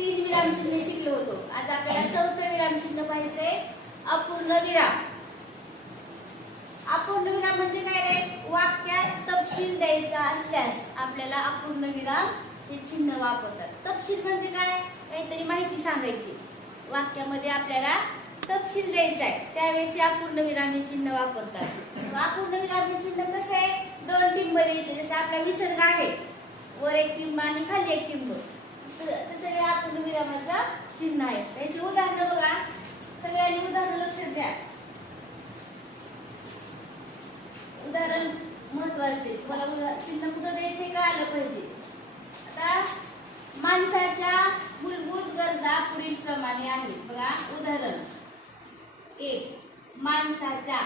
तीन विरामचिन्ह शिकलो होतो. आज आपल्याला चौथं विरामचिन्ह पाहिजे अपूर्ण विराम. अपूर्ण विराम म्हणजे काय रे? वाक्यात तपशील द्यायचा असल्यास आपल्याला अपूर्ण विराम हे चिन्ह वापरतात. तपशील म्हणजे काय? काहीतरी माहिती सांगायची. वाक्यामध्ये आपल्याला तपशील द्यायचा आहे त्यावेळेस हे अपूर्ण विराम हे चिन्ह वापरतात. अपूर्ण विराम हे चिन्ह कसं आहे? दोन टिंब द्यायचे. जसं आपला विसर्ग आहे. वर एक टिंब आणि खाली एक टिंब. तसं तसं हे विरामाचं चिन्ह आहे त्याची उदाहरणं बघा. सगळ्यांनी उदाहरण लक्षात द्या उदाहरण महत्त्वाचे तुम्हाला चिन्ह कुठं द्यायचे? का आलं पाहिजे? आता माणसाच्या मूलभूत गरजा पुढील प्रमाणे आहेत. बघा उदाहरण. एक माणसाच्या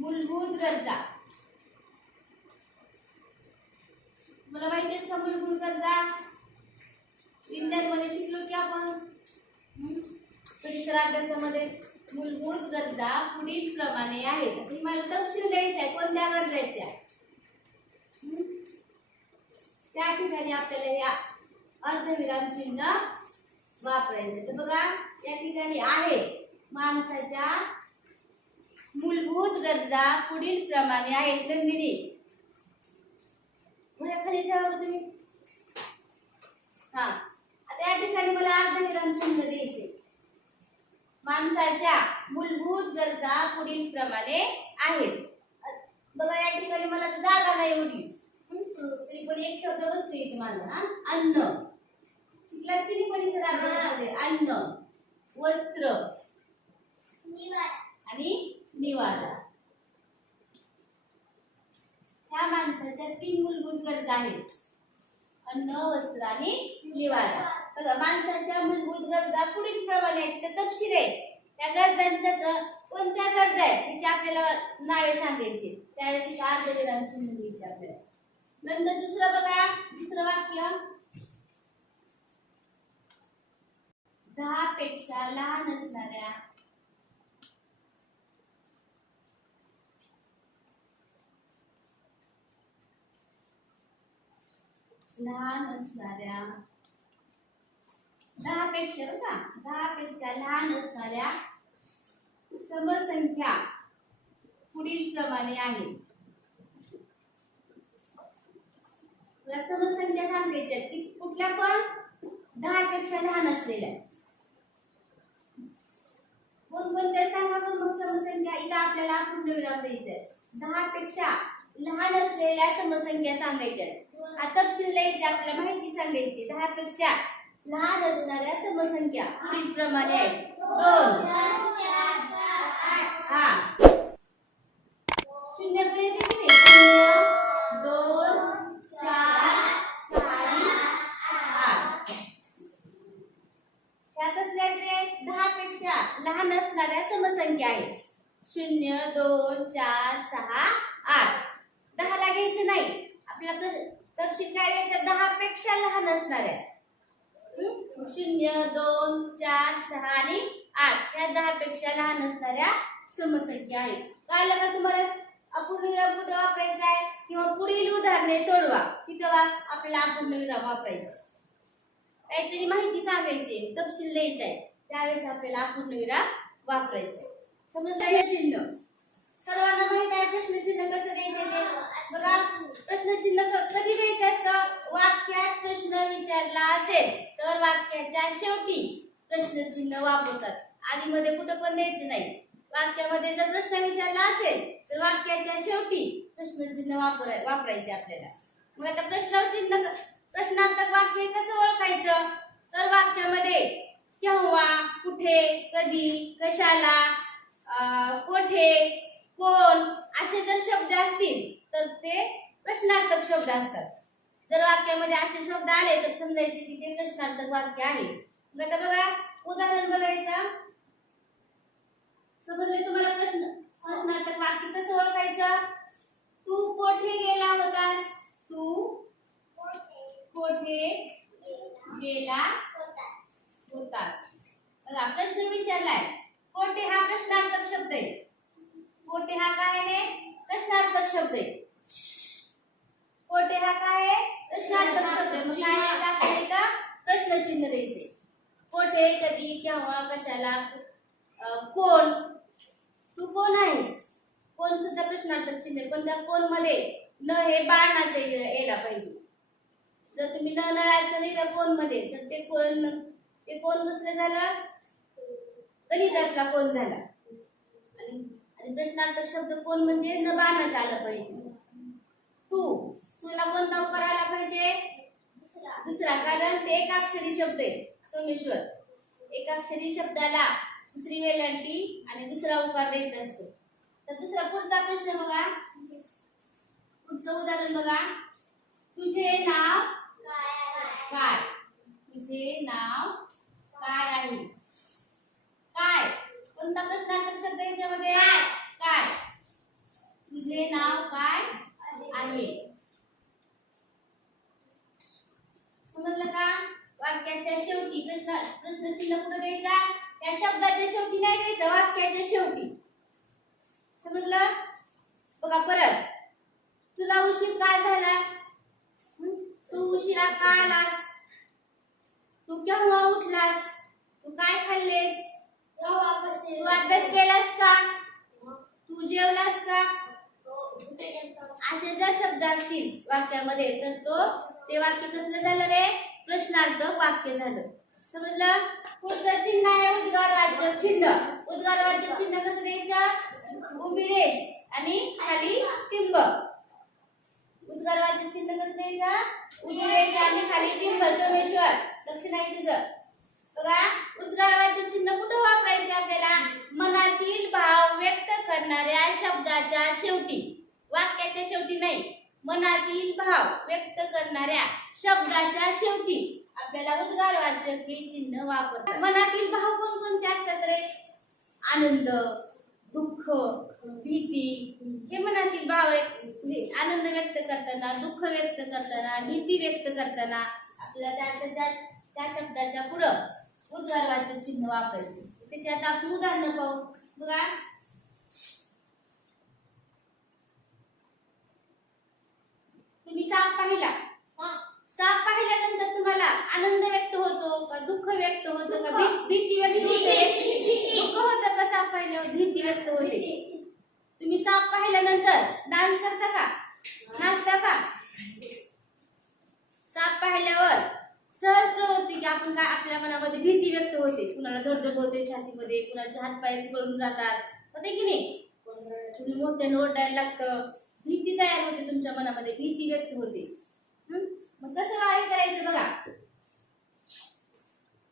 मूलभूत गरजा. मला माहिती आहेत का मूलभूत गरजा विज्ञानमध्ये शिकलो की आपण. परिसर अभ्यासामध्ये मूलभूत गरजा पुढील प्रमाणे आहेत मला तपशील द्यायचं आहे कोणत्या गरजा आहेत त्या त्या ठिकाणी आपल्याला या अर्धविराम चिन्ह वापरायचं तर बघा या ठिकाणी आहे माणसाच्या मूलभूत गरजा पुढील प्रमाणे आहेत नंदिनी खाली ठेवा तुम्ही. हा. आता या ठिकाणी मला अर्धविराम चिन्ह द्यायचे. माणसाच्या मूलभूत गरजा पुढील प्रमाणे आहेत. बघा या ठिकाणी मला जागा नाही एवढी? तरी पण एक शब्द बसतो इथे माझा? अन्न. शिकलात की नाही परिसर अन्न वस्त्र आणि निवारा. ह्या माणसाच्या तीन मूलभूत गरजा आहेत. अन्न वस्त्र आणि निवारा. बघा माणसाच्या मूलभूत गरजा पुढील प्रमाणे आहेत. त्या तपशील आहेत. त्या गरजांच्या कोणत्या गरजा आहेत? त्याची आपल्याला नावे सांगायची त्यावेळेस इथं अर्धविराम चिन्ह आपल्याला. नंतर दुसरं बघा. दुसरं वाक्य. दहा पेक्षा लहान असणाऱ्या लहान असणाऱ्या दहा पेक्षा बघा दहा पेक्षा लहान असणाऱ्या समसंख्या पुढील प्रमाणे आहे. तुला समसंख्या सांगायच्या की कुठल्या पण? दहा पेक्षा लहान असलेल्या. कोणकोणत्या? सांगा पण मग समसंख्या. इथं आपल्याला पूर्ण विराम द्यायचंय दहा पेक्षा लहान असलेल्या समसंख्या सांगायच्या आता तपशील द्यायचे आपल्याला माहिती सांगायची. दहा पेक्षा लहान असणाऱ्या समसंख्या पुढील प्रमाणे आहेत. दोन हा शून्य शून्य दोन चार सहा आठ. ह्या कसल्या दहा पेक्षा लहान असणाऱ्या समसंख्या आहेत. शून्य दोन चार सहा आठ. दहाला नाही. आपल्याला तर तपशील काय द्यायचं दहा पेक्षा लहान असणाऱ्या हं? शून्य दोन चार सहा आणि आठ. या दहा पेक्षा लहान असणाऱ्या समसंख्या आहेत. कळलं का तुम्हाला? अपूर्ण विराम कुठं वापरायचा आहे? किंवा पुढील उदाहरणे सोडवा. तिथं आपल्याला अपूर्ण विराम वापरायचा. काहीतरी माहिती सांगायची तपशील द्यायचा आहे. त्यावेळेस आपल्याला अपूर्ण विराम वापरायचा आहे. समजलं हे चिन्ह? सर्वांना माहीत आहे प्रश्नचिन्ह कसं द्यायचं बघा प्रश्नचिन्ह क- कधी द्यायचं असतं? वाक्यात प्रश्न विचारला असेल तर वाक्याच्या शेवटी प्रश्नचिन्ह वापरतात. आधी मध्ये कुठं पण द्यायचं नाही. वाक्यामध्ये जर प्रश्न विचारला असेल तर वाक्याच्या शेवटी प्रश्नचिन्ह वापराय वापरायचे आपल्याला. मग आता प्रश्नचिन्ह प्रश्नार्थक वाक्य कसं ओळखायचं? तर वाक्यामध्ये केव्हा कुठे कधी कशाला कोठे कोण असे जर शब्द असतील तर ते प्रश्नार्थक शब्द असतात. जर वाक्यामध्ये असे शब्द आले तर समजायचे की ते प्रश्नार्थक वाक्य आहे. मग आता बघा उदाहरण बघायचं. समजले तुम्हाला प्रश्न प्रश्नार्थक वाक्य कसं ओळखायचं? तू कोठे गेला होतास? तू कोठे गेला होतास? बघा प्रश्न विचारलाय. कोठे हा प्रश्नार्थक शब्द आहे? कोठे हा काय आहे? प्रश्नार्थक शब्द आहे. त्याला काय प्रश्नचिन्ह द्यायचे. कोठे कधी केव्हा कशाला? कोण? तू कोण आहेस? कोण सुद्धा प्रश्नार्थक चिन्ह पण त्या कोणमध्ये न हे बाणाचं यायला पाहिजे. जर तुम्ही न नळाचं नाही तर कोणमध्ये तर ते कोण ते कोण कसलं झालं? गणितातला कोण झाला? आणि प्रश्नार्थक शब्द कोण म्हणजे? न बाणाचा आलं पाहिजे. एकाक्षरी शब्द आहे. सोमेश्वर एकाक्षरी शब्दाला दुसरी वेलांटी आणि दुसरा उकार द्यायचा असतो. तर दुसरा पुढचा प्रश्न बघा. पुढचं उदाहरण बघा. तुझे नाव काय? तुझे नाव काय आहे काय कोणता प्रश्नार्थक शब्द आहे याच्यामध्ये काय तुझे नाव काय आहे समजलं का वाक्याच्या शेवटी प्रश्न प्रश्नचिन्ह कुठं द्यायचा त्या शब्दाच्या शेवटी नाही द्यायचं वाक्याच्या शेवटी समजलं बघा परत तुला उशीर का झाला हं? तू उशिरा का आलास तू केव्हा उठलास तू काय खाल्लेस तू अभ्यास केलास का तू जेवलास का असे जर शब्द असतील वाक्यामध्ये तर तो ते वाक्य कसलं झालं रे प्रश्नार्थक वाक्य झालं. समजलं? पुढचं चिन्ह आहे उद्गारवाचक चिन्ह. उद्गारवाचक चिन्ह कसं द्यायचं? उभी रेष आणि खाली टिंब. उद्गारवाचक चिन्ह कसं द्यायचं? उभी रेष आणि खाली टिंब सोमेश्वर. लक्ष नाही तुझं. बघा उद्गारवाचक चिन्ह कुठं वापरायचं आपल्याला? मनातील भाव व्यक्त करणाऱ्या शब्दाच्या शेवटी. वाक्याच्या शेवटी नाही. मनातील भाव व्यक्त करणाऱ्या शब्दाच्या शेवटी आपल्याला उद्गारवाचक हे चिन्ह वापरतात. मनातील भाव कोणकोणते असतात रे? आनंद दुःख भीती हे मनातील भाव आहेत. आनंद व्यक्त करताना दुःख व्यक्त करताना भीती व्यक्त करताना आपल्याला त्याच्या त्या शब्दाच्या पुढं उद्गारवाचक चिन्ह वापरायचे. त्याच्यात आपण उदाहरणं पाहू. बघा. तुम्ही साप पाहिला? साप पाहिल्यानंतर तुम्हाला आनंद व्यक्त होतो का दुःख व्यक्त होतं का? भीती व्यक्त होते? दुःख होतं का साप पाहिल्यावर? भीती व्यक्त होते. तुम्ही साप पाहिल्यानंतर डान्स करता का? नाचता का? साप पाहिल्यावर सहज प्रवृत्ती की आपण काय आपल्या मनामध्ये भीती व्यक्त होते. कुणाला धडधड होते छातीमध्ये कुणाच्या हातपाय गळून जातात. होते की नाही? तुम्ही मोठ्याने ओरडायला लागतं. भीती तयार होते तुमच्या मनामध्ये भीती व्यक्त होते. मग कसं काय करायचं बघा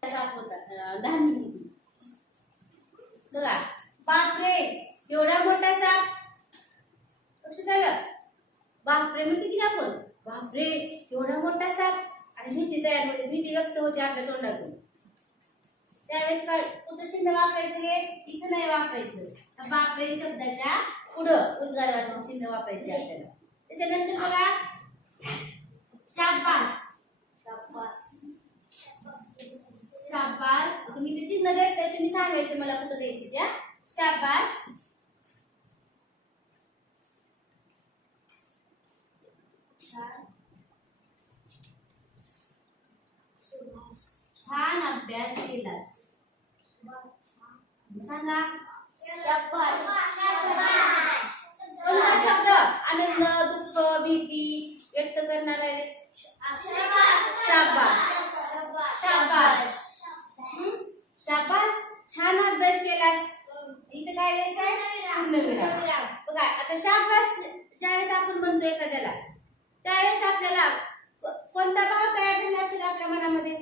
साप होतात अं, दहा मिनिटी बघा बापरे एवढा मोठा साप लक्षात आलं बापरे म्हणते की नाही आपण बापरे एवढा मोठा साप आणि भीती तयार होते भीती व्यक्त होते आपल्या तोंडातून त्यावेळेस काय कुठं चिन्ह वापरायचं हे इथं नाही वापरायचं त्या बापरे शब्दाच्या पुढं उद्गारवाचं चिन्ह वापरायचे आपल्याला. त्याच्यानंतर बघा शाबास. शाबास. तुम्ही ते चिन्ह देताय तुम्ही सांगायचं मला कुठं द्यायचं त्या शाबास. छान. अभ्यास केलास. सांगा कोणता शब्द आनंद दुःख भीती व्यक्त करणारा आहे? शाबास शाबास हं? शाबास छान अभ्यास केलास इथं काय द्यायचंय पूर्णविराम. बघा आता शाबास ज्यावेळेस आपण म्हणतो एखाद्याला त्यावेळेस आपल्याला कोणता भाव तयार झाला असेल आपल्या मनामध्ये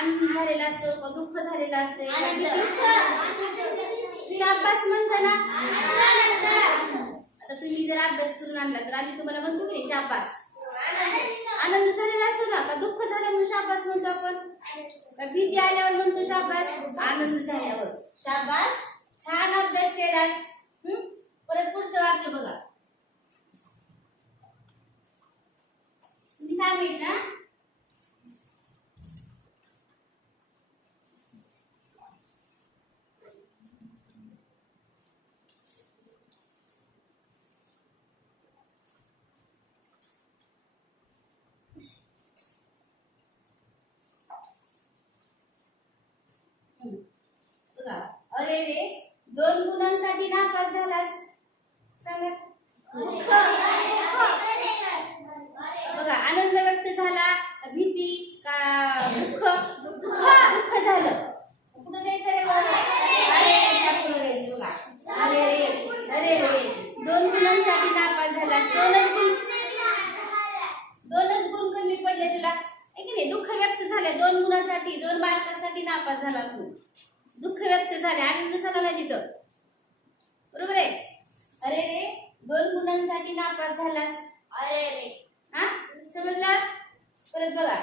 आनंद झालेला असतो दुःख झालेला असते? शाबास म्हणताना आता तुम्ही जर अभ्यास करून आणला तर आधी तुम्हाला म्हणतो की शाबास आनंद. झालेला असतो ना का दुःख झालं म्हणून शाबास म्हणतो आपण? भीती आल्यावर म्हणतो शाबास आनंद झाल्यावर. शाबास छान अभ्यास केलास. हम्म परत पुढचं वाक्य बघा. तुम्ही सांगायचं हा? हं. बघा गुणांसाठी झालास? सांगा. बघा आनंद व्यक्त झाला भीती का दुःख? दुःख झालं. कुठं द्यायचं रे अरे बघा. अरे रे अरे रे. दोन मुलांसाठी नापास झाला. दोनच गुण दोनच गुण कमी पडले तुला. नाही दुःख व्यक्त झाले. दोन गुणासाठी दोन मार्कासाठी नापास झाला तू. दुःख व्यक्त झाले. आनंद झाला नाही तिथं? बरोबर आहे? अरे रे दोन गुणांसाठी नापास झालास. अरे रे. हा? समजला? परत बघा.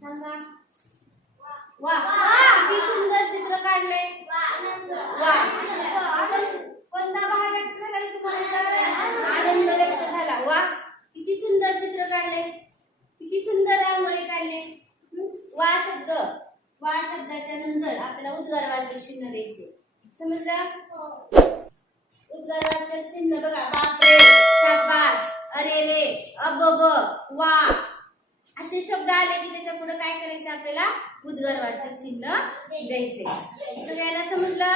सांगा. वा. वा आनंद व्यक्त झाला वा किती सुंदर चित्र काढले किती सुंदर काढले वा शब्द वा शब्दाच्या नंतर आपल्याला उद्गारवाचक चिन्ह द्यायचे समजलं उद्गारवाचक चिन्ह बघा बापरे शाबास अरे रे अब वा असे शब्द आले की त्याच्या पुढे काय करायचं आपल्याला? उद्गारवाचक चिन्ह द्यायचे. सगळ्यांना समजलं